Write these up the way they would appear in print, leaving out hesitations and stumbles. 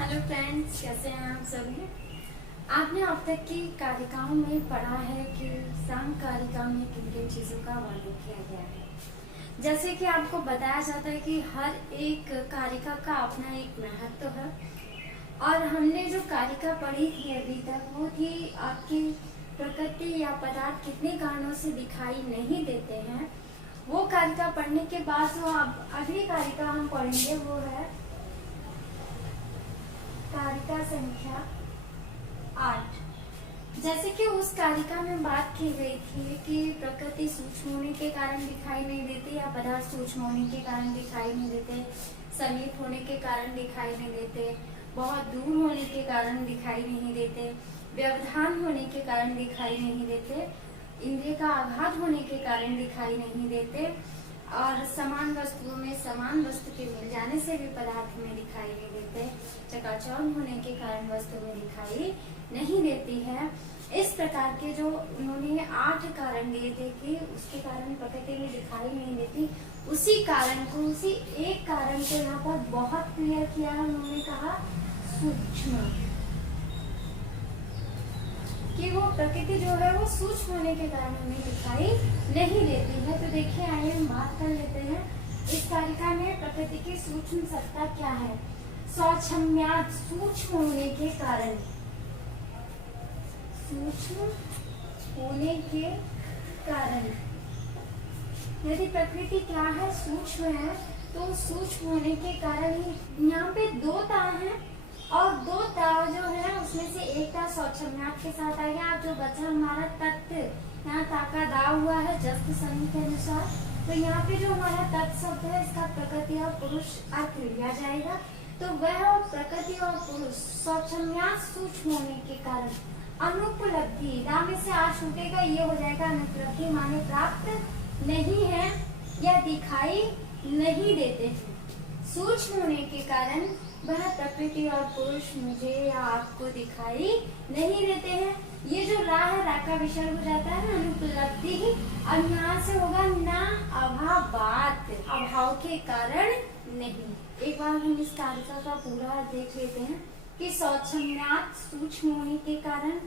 Hello friends, कैसे हैं आप सभी। आपने अब तक की कारिकाओं में पढ़ा है कि साम कारिका में किन किन चीज़ों का वर्णन किया गया है। जैसे कि आपको बताया जाता है कि हर एक कारिका का अपना एक महत्व है। और हमने जो कारिका पढ़ी थी अभी तक वो थी आपकी प्रकृति या पदार्थ कितने कारणों से दिखाई नहीं देते हैं। वो कारिका पढ़ने के बाद जो अगली कारिका हम पढ़ेंगे वो है कारिका संख्या 8। जैसे कि उस कारिका में बात की गई थी कि प्रकृति सूक्ष्म होने के कारण दिखाई नहीं देती या पदार्थ सूक्ष्म होने के कारण दिखाई नहीं देते, समीप होने के कारण दिखाई नहीं देते, बहुत दूर होने के कारण दिखाई नहीं देते, व्यवधान होने के कारण दिखाई नहीं देते, इंद्रिय का आघात होने के कारण दिखाई नहीं देते और समान वस्तुओं में समान वस्तु के मिल जाने से भी पदार्थ में दिखाई नहीं देते, चकाचौंध होने के कारण वस्तु में दिखाई नहीं देती है। इस प्रकार के जो उन्होंने 8 कारण दिए थे कि उसके कारण प्रकृति में दिखाई नहीं देती, उसी कारण को उसी एक कारण को यहाँ पर बहुत क्लियर किया। उन्होंने कहा सूक्ष्म, कि वो प्रकृति जो है वो सूक्ष्म होने के कारण हमें दिखाई नहीं देती है। तो देखिए, आइए हम बात कर लेते हैं इस कारिका में प्रकृति की सूक्ष्म सत्ता क्या है। सौक्षम्यात्, सूक्ष्म होने के कारण, सूक्ष्म होने के कारण। यदि प्रकृति क्या है, सूक्ष्म है, तो सूक्ष्म होने के कारण ही यहाँ पे 2 ता है और 2 ता जो है उसमें से एक ता सौक्षम्यात् के साथ आ गया। जो बचा हमारा तत्व, यहाँ ता का दा हुआ है जस्त संधि के अनुसार, तो यहाँ पे जो हमारा तत्व शब्द है इसका प्रकृति और पुरुष अर्थ लिया जाएगा। तो वह प्रकृति और पुरुष सौक्षम्यात् सूक्ष्म होने के कारण अनुपलब्धि, दा में से आ छूटेगा, ये हो जाएगा अनुपलब्धि, माने प्राप्त नहीं है या दिखाई नहीं देते हैं। सूक्ष्म होने के कारण वह प्रकृति और पुरुष मुझे या आपको दिखाई नहीं देते हैं। ये जो रा है, रा का विसर्ग हो जाता है अनुपलब्धि ही, और यहाँ से होगा ना अभावात, अभाव के कारण नहीं। एक बार हम इस कारिका का पूरा देख लेते हैं कि सौक्षम्यात्, सूक्ष्म होने के कारण,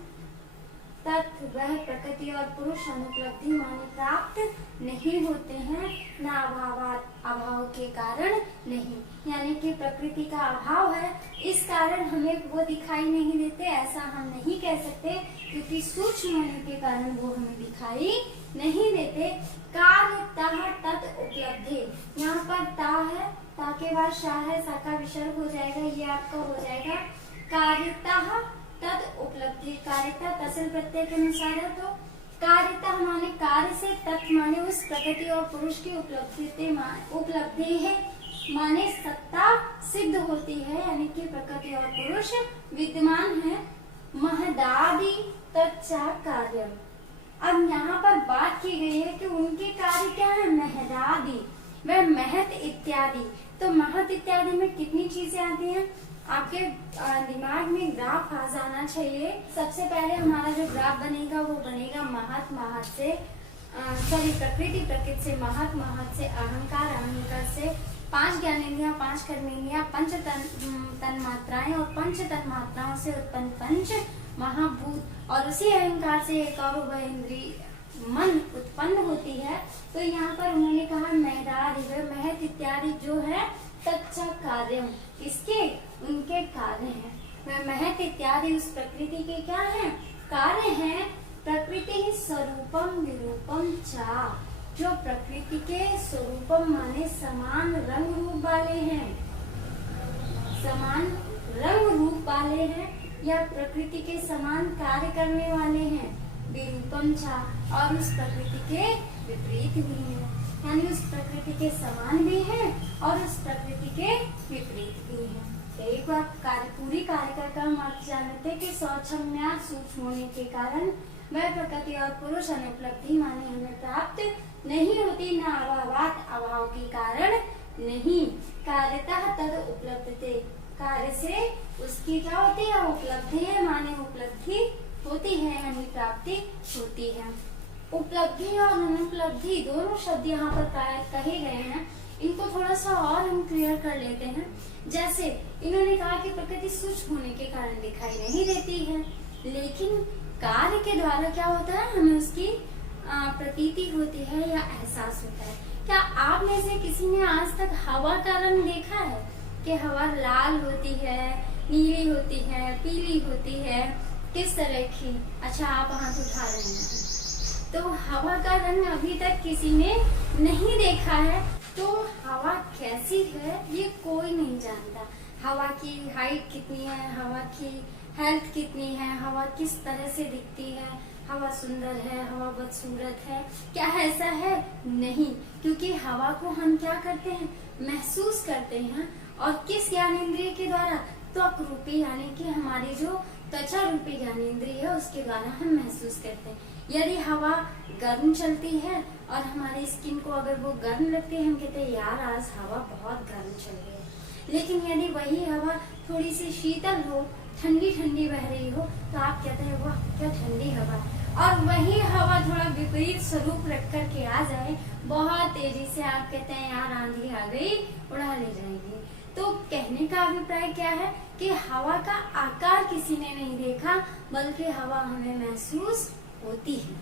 तत्व वह प्रकृति और पुरुष अनुपलब्धि माने प्राप्त नहीं होते हैं, न अभावात, अभाव के कारण नहीं। यानी कि प्रकृति का अभाव है, इस कारण हमें वो दिखाई नहीं देते, ऐसा हम नहीं कह सकते, क्योंकि सूक्ष्म होने के कारण वो हमें दिखाई नहीं देते। कार्यतः तत् उपलब्धि, यहाँ पर ता है, ता के बाद शा है, सा का विसर्ग हो जाएगा, ये आपका हो जाएगा कार्यतः तत् उपलब्धि। कार्यता तसल प्रत्यय के अनुसार है, तो कार्यता माने कार्य से, तत् माने उस प्रकृति और पुरुष की उपलब्धि है, माने सत्ता सिद्ध होती है, यानी कि प्रकृति और पुरुष विद्यमान है। महदादि तच्चा कार्यम, अब यहाँ पर बात की गई है कि उनके कार्य क्या है, महदादि, वह महत इत्यादि। तो महत इत्यादि में कितनी चीजें आती हैं, आपके दिमाग में ग्राफ आ जाना चाहिए। सबसे पहले हमारा जो ग्राफ बनेगा वो बनेगा महत, महत से प्रकृति, प्रकृति से महत, महत से अहंकार, अहंकार से 5 ज्ञानेंद्रियां, 5 कर्मेंद्रियां, 5 तन्मात्राएं और 5 तन्मात्राओं से उत्पन्न 5 महाभूत, और उसी अहंकार से एक और वह इंद्रिय मन उत्पन्न होती है। तो यहाँ पर उन्होंने कहा महदादि, महत इत्यादि जो है तच्चा कार्यम, इसके उनके कार्य हैं। वह महत इत्यादि उस प्रकृति के क्या है, कार्य हैं। प्रकृति स्वरूपम विरूपम चा, जो प्रकृति के स्वरूपम माने समान रंग रूप वाले हैं, समान रंग रूप वाले हैं, या प्रकृति के समान कार्य करने वाले हैं। विरूपम चा, और उस प्रकृति के विपरीत भी है, यानी उस प्रकृति के समान भी है और उस प्रकृति के विपरीत भी है। एक बार पूरी कारिका का हम अर्थ जान लेते हैं कि सौक्षम्यात्, सूक्ष्म होने के कारण वह प्रकृति और पुरुष अनुपलब्धि माने हमें प्राप्त नहीं होती, न अभावात, अभाव के कारण नहीं। कार्यतः तद उपलब्धते, कार्य से उसकी क्या होती है, उपलब्धि है, माने उपलब्धि होती है, यानी प्राप्ति होती है। उपलब्धि और अनुपलब्धि दोनों शब्द यहाँ पर कहे गए हैं। इनको थोड़ा सा और हम क्लियर कर लेते हैं। जैसे इन्होंने कहा कि प्रकृति सूक्ष्म होने के कारण दिखाई नहीं देती है, लेकिन कार्य के द्वारा क्या होता है, हमें उसकी प्रतीति होती है या एहसास होता है। क्या आप में से किसी ने आज तक हवा का रंग देखा है कि हवा लाल होती है, नीली होती है, पीली होती है, किस तरह की? अच्छा, आप हाथ उठा रहे हैं। तो हवा का रंग अभी तक किसी ने नहीं देखा है। तो हवा कैसी है ये कोई नहीं जानता। हवा की हाइट कितनी है, हवा की हेल्थ कितनी है, हवा किस तरह से दिखती है, हवा सुंदर है, हवा बदसूरत है, क्या ऐसा है? नहीं, क्योंकि हवा को हम क्या करते हैं, महसूस करते हैं। और किस ज्ञानेंद्रिय के द्वारा? त्वक रूपी, यानी कि हमारी जो त्वचा रूपी ज्ञानेंद्रिय है उसके द्वारा हम महसूस करते हैं। यदि हवा गर्म चलती है और हमारी स्किन को अगर वो गर्म लगती है, हम कहते हैं यार आज हवा बहुत गर्म चल रही है। लेकिन यदि वही हवा थोड़ी सी शीतल हो, ठंडी ठंडी बह रही हो, तो आप कहते हैं वाह क्या ठंडी हवा। और वही हवा थोड़ा विपरीत स्वरूप रख कर के आ जाए बहुत तेजी से, आप कहते हैं यार आंधी आ गई, उड़ा ले जाएगी। तो कहने का अभिप्राय क्या है कि हवा का आकार किसी ने नहीं देखा, बल्कि हवा हमें महसूस होती है।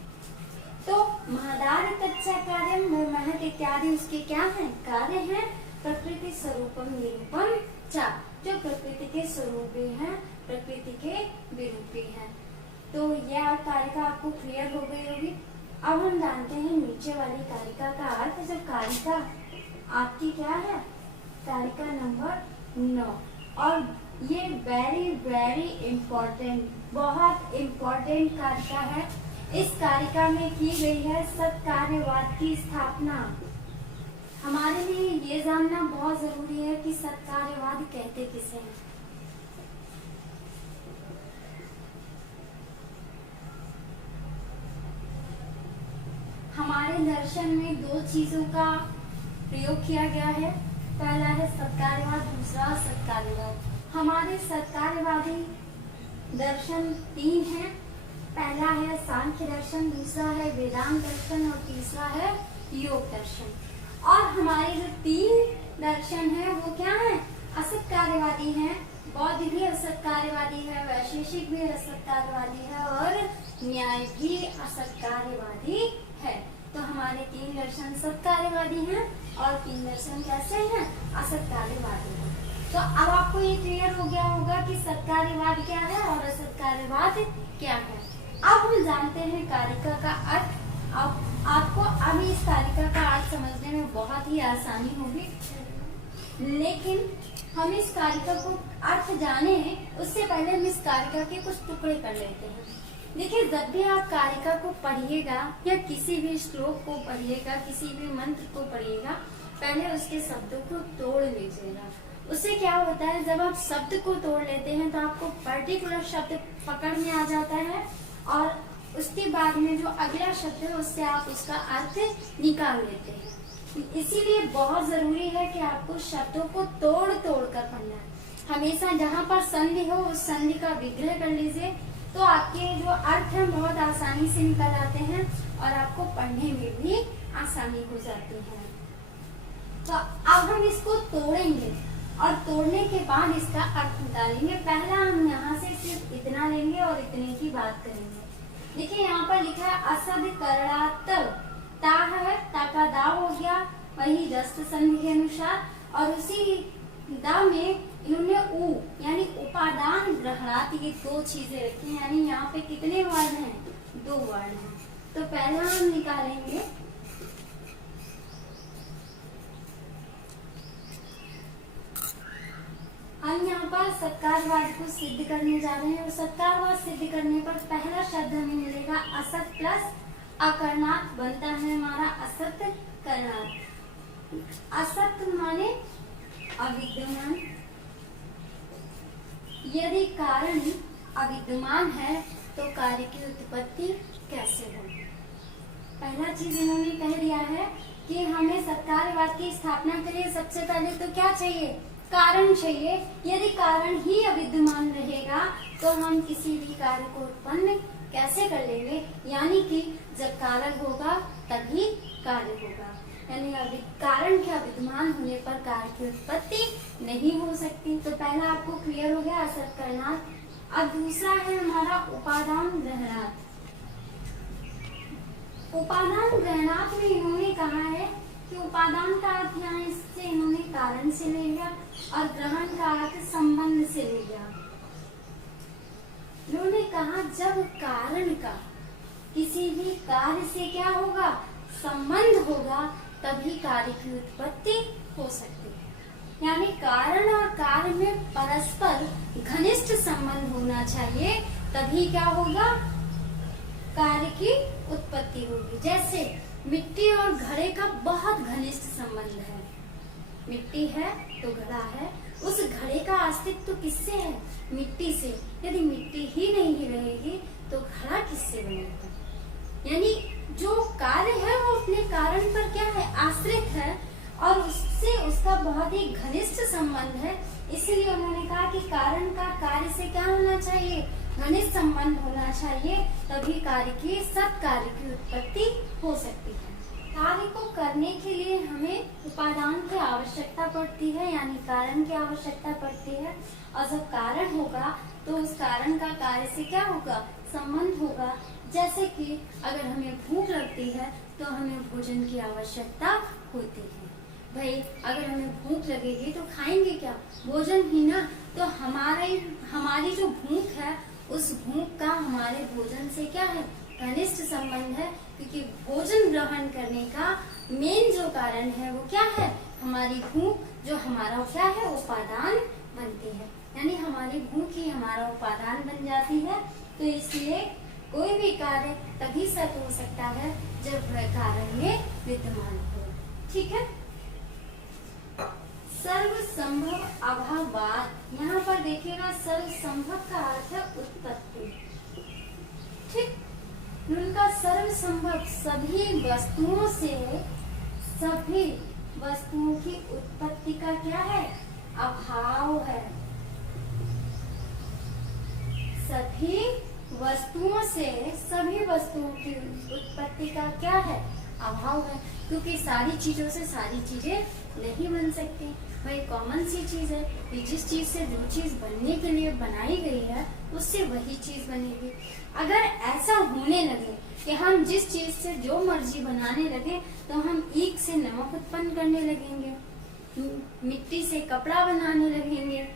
तो महदार कच्चा कार्य महत इत्यादि उसके क्या है, कार्य है। प्रकृति स्वरूपम निरूपम चा, जो प्रकृति के स्वरूपी है, प्रकृति के विरूपी है। तो यह कारिका आपको क्लियर हो गई होगी। अब हम जानते हैं नीचे वाली कारिका का अर्थ। जब कारिका आपकी क्या है, कारिका नंबर 9, और ये वेरी वेरी इम्पोर्टेंट, बहुत इम्पोर्टेंट कारिका है। इस कारिका में की गई है सत्कार्यवाद की स्थापना। हमारे लिए ये जानना बहुत जरूरी है कि सत्कार्यवाद कहते किसे हैं। हमारे दर्शन में दो चीजों का प्रयोग किया गया है, पहला है सत्कार्यवाद, दूसरा सत्कार्यवाद। हमारे सत्कार्यवादी दर्शन 3 हैं। पहला है सांख्य दर्शन, दूसरा है वेदांत दर्शन और तीसरा है योग दर्शन। और हमारे जो 3 दर्शन है वो क्या है, असत्कार्यवादी हैं। बौद्ध भी असत्कार्यवादी है, वैशेषिक भी असत्कार्यवादी है और न्याय भी असत्कार्यवादी है। तो हमारे 3 दर्शन सत्कार्यवादी हैं और 3 दर्शन कैसे हैं, असत्कार्यवादी हैं। तो अब आपको ये क्लियर हो गया होगा कि सत्कार्यवाद क्या है और असत्कार्यवाद क्या है। अब हम जानते हैं कारिका का अर्थ। अब आपको अब इस कारिका का अर्थ समझने में बहुत ही आसानी होगी, लेकिन हम इस कारिका को अर्थ जाने उससे पहले हम इस कारिका के कुछ टुकड़े कर लेते हैं। देखिए, जब भी आप कारिका को पढ़िएगा या किसी भी श्लोक को पढ़िएगा, किसी भी मंत्र को पढ़िएगा, पहले उसके शब्दों को तोड़ लीजिएगा। उससे क्या होता है, जब आप शब्द को तोड़ लेते हैं तो आपको पर्टिकुलर शब्द पकड़ में आ जाता है और उसके बाद में जो अगला शब्द है उससे आप उसका अर्थ निकाल लेते हैं। इसीलिए बहुत जरूरी है कि आपको शब्दों को तोड़ तोड़ कर पढ़ना है। हमेशा जहाँ पर संधि हो उस संधि का विग्रह कर लीजिए, तो आपके जो अर्थ है बहुत आसानी से निकल आते हैं और आपको पढ़ने में भी आसानी हो जाती है। तो अब हम इसको तोड़ेंगे और तोड़ने के बाद इसका अर्थ निकालेंगे। पहला हम यहाँ से सिर्फ इतना लेंगे और इतने की बात करेंगे। देखिए, यहाँ पर लिखा है असद करणातव, ता है, ता का दा हो गया वही जस्त संधि के अनुसार, और उसी दा में इन्होंने उ यानी उपादान ग्रहणात, ये 2 चीजें रखी, यानी यहाँ पे कितने वर्ण हैं, 2 वर्ण हैं। तो पहला हम निकालेंगे हम यहाँ पर सत्कारवाद को सिद्ध करने जा रहे हैं। और सत्कारवाद सिद्ध करने पर पहला शब्द हमें मिलेगा असत प्लस अकर्णात, बनता है हमारा असत कर्णात। असत माने अविद्यमान। यदि कारण अविद्यमान है तो कार्य की उत्पत्ति कैसे होगी। पहला चीज इन्होंने कह दिया है कि हमें सत्कारवाद की स्थापना के लिए सबसे पहले तो क्या चाहिए, कारण चाहिए। यदि कारण ही अविद्यमान रहेगा तो हम किसी भी कार्य को उत्पन्न कैसे कर लेंगे, यानी कि जब कारण होगा तभी कार्य होगा। यानी कारण के अविद्यमान होने पर कार्य की उत्पत्ति नहीं हो सकती। तो पहला आपको क्लियर हो गया असत करणार्थ। अब दूसरा है हमारा उपादान ग्रहणार्थ। उपादान ग्रहणार्थ में इन्होंने कहा है कि उपादान का अर्थ यहाँ इससे इन्होंने कारण से ले लिया और ग्रहण का अर्थ संबंध से ले लिया। इन्होंने कहा जब कारण का किसी भी कार्य से क्या होगा, संबंध होगा, तभी कार्य की उत्पत्ति हो सकती है। यानी कारण और कार्य में परस्पर घनिष्ठ संबंध होना चाहिए, तभी क्या होगा, कार्य की उत्पत्ति होगी। जैसे मिट्टी और घड़े का बहुत घनिष्ठ संबंध है। मिट्टी है तो घड़ा है, उस घड़े का अस्तित्व तो किससे है, मिट्टी से। यदि मिट्टी ही नहीं रहेगी तो घड़ा किससे बनेगा। यानी जो कार्य है वो अपने कारण पर क्या है, आश्रित है और उससे उसका बहुत ही घनिष्ठ संबंध है। इसलिए उन्होंने कहा कि कारण का कार्य से क्या होना चाहिए, घनिष्ठ संबंध होना चाहिए, तभी कार्य की सत्कार्य की उत्पत्ति हो सकती है। कार्य को करने के लिए हमें उपादान की आवश्यकता पड़ती है, यानी कारण की आवश्यकता पड़ती है। और जब कारण होगा तो उस कारण का कार्य से क्या होगा, संबंध होगा। जैसे कि अगर हमें भूख लगती है तो हमें भोजन की आवश्यकता होती है। भाई अगर हमें भूख लगेगी तो खाएंगे क्या, भोजन ही ना। तो हमारी जो भूख है उस भूख का हमारे भोजन से क्या है, घनिष्ठ संबंध है। क्योंकि भोजन ग्रहण करने का मेन जो कारण है वो क्या है, हमारी भूख, जो हमारा क्या है, उपादान बनती है। यानी हमारी भूख ही हमारा उपादान बन जाती है। तो इसलिए कोई भी कार्य तभी सत हो सकता है जब वह कारण में विद्यमान हो। ठीक है। सर्व संभव अभाववाद, यहाँ पर देखिएगा सर्व संभव का अर्थ है उत्पत्ति। ठीक, उनका सर्व संभव सभी वस्तुओं से सभी वस्तुओं की उत्पत्ति का क्या है, अभाव है। सभी वस्तुओं से सभी वस्तुओं की उत्पत्ति का क्या है, अभाव है। क्योंकि सारी चीजों से सारी चीजें नहीं बन सकती। भाई कॉमन सी चीज है कि जिस चीज से जो चीज बनने के लिए बनाई गई है उससे वही चीज बनेगी। अगर ऐसा होने लगे कि हम जिस चीज से जो मर्जी बनाने लगे तो हम ईख से नमक उत्पन्न करने लगेंगे, मिट्टी से कपड़ा बनाने लगेंगे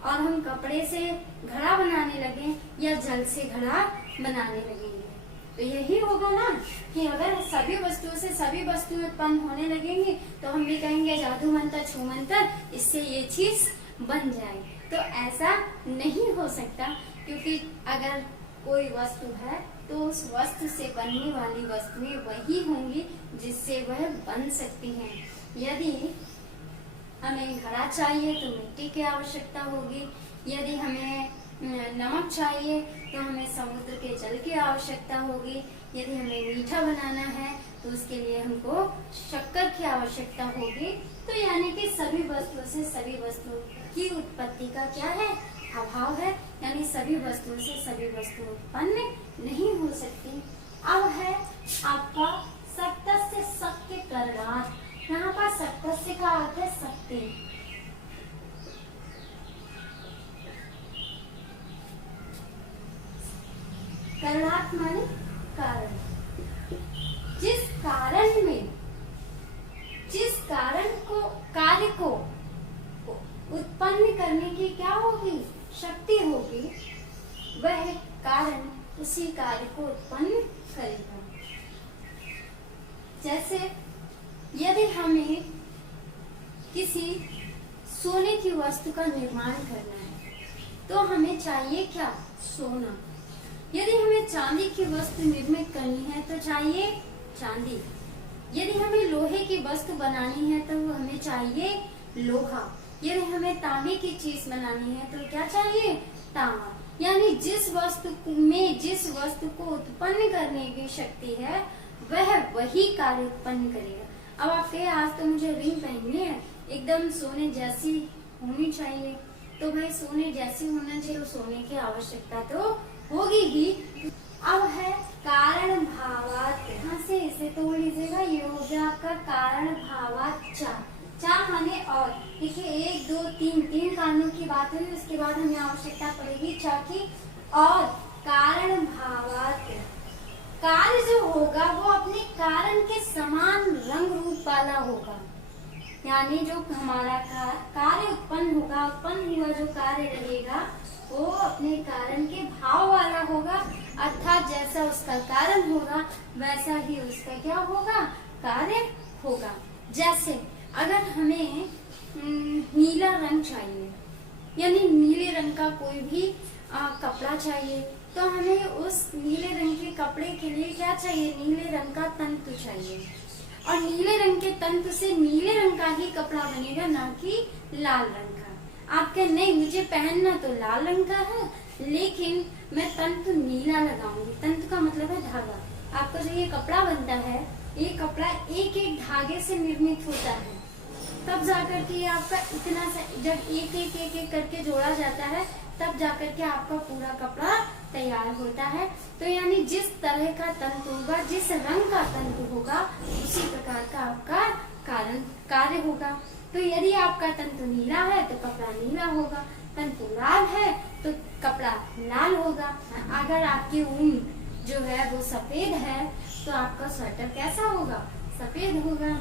और हम कपड़े से घड़ा बनाने लगे या जल से घड़ा बनाने लगेंगे, तो यही होगा ना कि अगर सभी वस्तुओं से सभी वस्तुएं उत्पन्न होने लगेंगी तो हम भी कहेंगे जादू मंत्र छू मंत्र इससे ये चीज बन जाए। तो ऐसा नहीं हो सकता, क्योंकि अगर कोई वस्तु है तो उस वस्तु से बनने वाली वस्तुएं वही होंगी जिससे वह बन सकती हैं। यदि हमें घड़ा चाहिए तो मिट्टी की आवश्यकता होगी, यदि हमें नमक चाहिए तो हमें समुद्र के जल की आवश्यकता होगी, यदि हमें मीठा बनाना है तो उसके लिए हमको शक्कर की आवश्यकता होगी। तो यानी कि सभी वस्तुओं से सभी वस्तुओं की उत्पत्ति का क्या है, अभाव है। यानी सभी वस्तुओं से सभी वस्तु उत्पन्न नहीं हो सकती। अब है आपका सत्य शक्य करणार्थ। यहाँ पर सत्य का अर्थ है शक्ति। करणार्थ माने कारण। जिस कारण में जिस कार्य को उत्पन्न करने की क्या होगी, शक्ति होगी, वह कारण उसी कार्य को उत्पन्न करेगा। जैसे यदि हमें किसी सोने की वस्तु का निर्माण करना है तो हमें चाहिए क्या, सोना। यदि हमें चांदी की वस्तु निर्मित करनी है तो चाहिए चांदी। यदि हमें लोहे की वस्तु बनानी है तो हमें चाहिए लोहा। यदि हमें तांबे की चीज बनानी है तो क्या चाहिए, तांबा। यानी जिस वस्तु को उत्पन्न करने की शक्ति है वह वही कार्य उत्पन्न करेगा। अब आप कहे आज तो मुझे रिंग पहननी है, एकदम सोने जैसी होनी चाहिए, तो भाई सोने जैसी होना चाहिए तो सोने की आवश्यकता तो होगी ही। अब है कारण भावात, यहाँ से इसे तोड़ लीजिएगा, ये हो गया आपका कारण भावात चा। चा माने और। देखिए 1 2 3 कारणों की बात हुई, उसके बाद हमें आवश्यकता पड़ेगी चा की। और कारण भावात, कार्य जो होगा वो अपने कारण के समान रंग रूप वाला होगा। यानी जो हमारा कार्य उत्पन्न होगा, उत्पन्न हुआ जो कार्य रहेगा वो अपने कारण के भाव वाला होगा। अर्थात जैसा उसका कारण होगा वैसा ही उसका क्या होगा, कार्य होगा। जैसे अगर हमें नीला रंग चाहिए, यानी नीले रंग का कोई भी कपड़ा चाहिए, तो हमें उस नीले रंग के कपड़े के लिए क्या चाहिए, नीले रंग का तंतु चाहिए। और नीले रंग के तंतु से नीले रंग का ही कपड़ा बनेगा, ना कि लाल रंग का। आप कहें नहीं मुझे पहनना तो लाल रंग का है, लेकिन मैं तंतु नीला लगाऊंगी। तंतु का मतलब है धागा। आपका जो ये कपड़ा बनता है, ये कपड़ा एक एक धागे से निर्मित होता है, तब जाकर के आपका इतना सा, जब एक एक करके जोड़ा जाता है तब जाकर के आपका पूरा कपड़ा तैयार होता है। तो यानी जिस तरह का तंतु होगा, जिस रंग का तंतु होगा, उसी प्रकार का आपका कार्य होगा। तो यदि आपका तंतु नीला है तो कपड़ा नीला होगा, तंतु लाल है तो कपड़ा लाल होगा। अगर आपकी ऊन जो है वो सफेद है तो आपका स्वेटर कैसा होगा, सफेद होगा।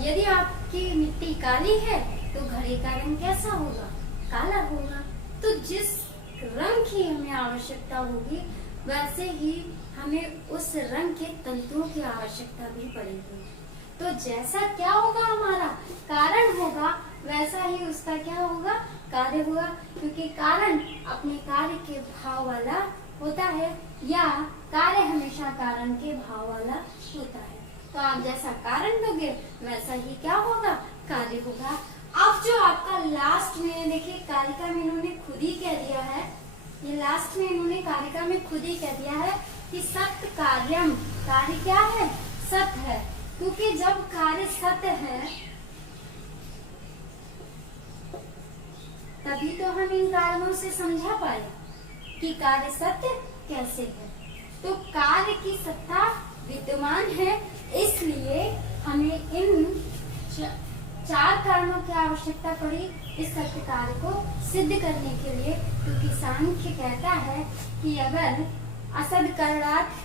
यदि आपकी मिट्टी काली है तो घड़े का रंग कैसा होगा, काला होगा। तो जिस रंग की हमें आवश्यकता होगी वैसे ही हमें उस रंग के तंतुओं की आवश्यकता भी पड़ेगी। तो जैसा क्या होगा हमारा कारण होगा, वैसा ही उसका क्या होगा, कार्य होगा। क्योंकि कारण अपने कार्य के भाव वाला होता है, या कार्य हमेशा कारण के भाव वाला होता है। तो आप जैसा कारण दोगे वैसा ही क्या होगा, कार्य होगा। अब जो आपका लास्ट में देखिए कारिका में इन्होंने खुद ही कह दिया है, ये लास्ट में इन्होंने कारिका में खुद ही कह दिया है कि सत्य कार्यम, कार्य क्या है, सत्य है। क्योंकि जब कार्य सत्य है तभी तो हम इन कारणों से समझा पाए कि कार्य सत्य कैसे है। तो कार्य की सत्ता विद्यमान है, इसलिए हमें इन 4 कारणों की आवश्यकता पड़ी इस सत्य कार्य को सिद्ध करने के लिए। क्योंकि सांख्य कहता है कि अगर असद कारणात्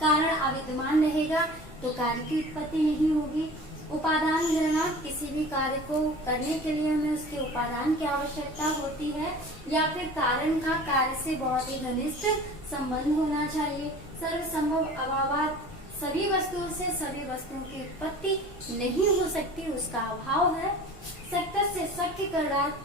कारण अविद्यमान रहेगा तो कार्य की उत्पत्ति नहीं होगी। उपादान घृणा, किसी भी कार्य को करने के लिए हमें उसके उपादान की आवश्यकता होती है, या फिर कारण का कार्य से बहुत ही घनिष्ठ संबंध होना चाहिए। सर्वसंभव अभावात, सभी वस्तुओं से सभी वस्तुओं की उत्पत्ति नहीं हो सकती, उसका अभाव है। सत्य से शक्य करणात्,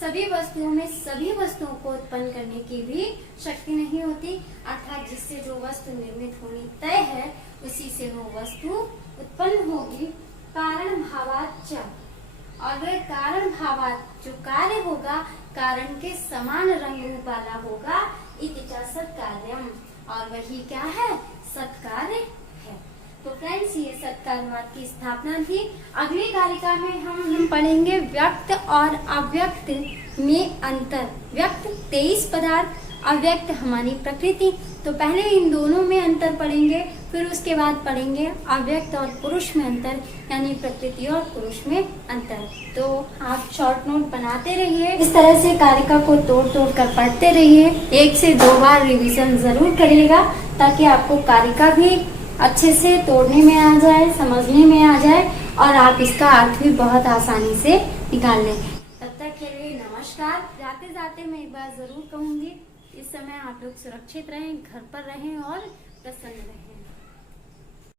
सभी वस्तुओं में सभी वस्तुओं को उत्पन्न करने की भी शक्ति नहीं होती। अर्थात जिससे जो वस्तु निर्मित होनी तय है उसी से वो वस्तु उत्पन्न होगी। कारण भावात च, अगर कारण भावात जो कार्य होगा कारण के समान रंग रूप वाला होगा, इति च सत्कार्यम, और वही क्या है, सत्कार्य है। तो फ्रेंड्स ये सत्कार्यवाद की स्थापना थी। अगली कारिका में हम पढ़ेंगे व्यक्त और अव्यक्त में अंतर। व्यक्त 23 पदार्थ, अव्यक्त हमारी प्रकृति। तो पहले इन दोनों में अंतर पढ़ेंगे, फिर उसके बाद पढ़ेंगे अव्यक्त और पुरुष में अंतर, यानी प्रकृति और पुरुष में अंतर। तो आप शॉर्ट नोट बनाते रहिए, इस तरह से कारिका को तोड़ तोड़ कर पढ़ते रहिए। 1 से 2 बार रिवीजन जरूर करिएगा ताकि आपको कारिका भी अच्छे से तोड़ने में आ जाए, समझने में आ जाए, और आप इसका अर्थ भी बहुत आसानी से निकाल लें। तब तक के लिए नमस्कार। जाते जाते मैं एक बार जरूर कहूँगी, इस समय आप लोग सुरक्षित रहें, घर पर रहें और प्रसन्न रहें।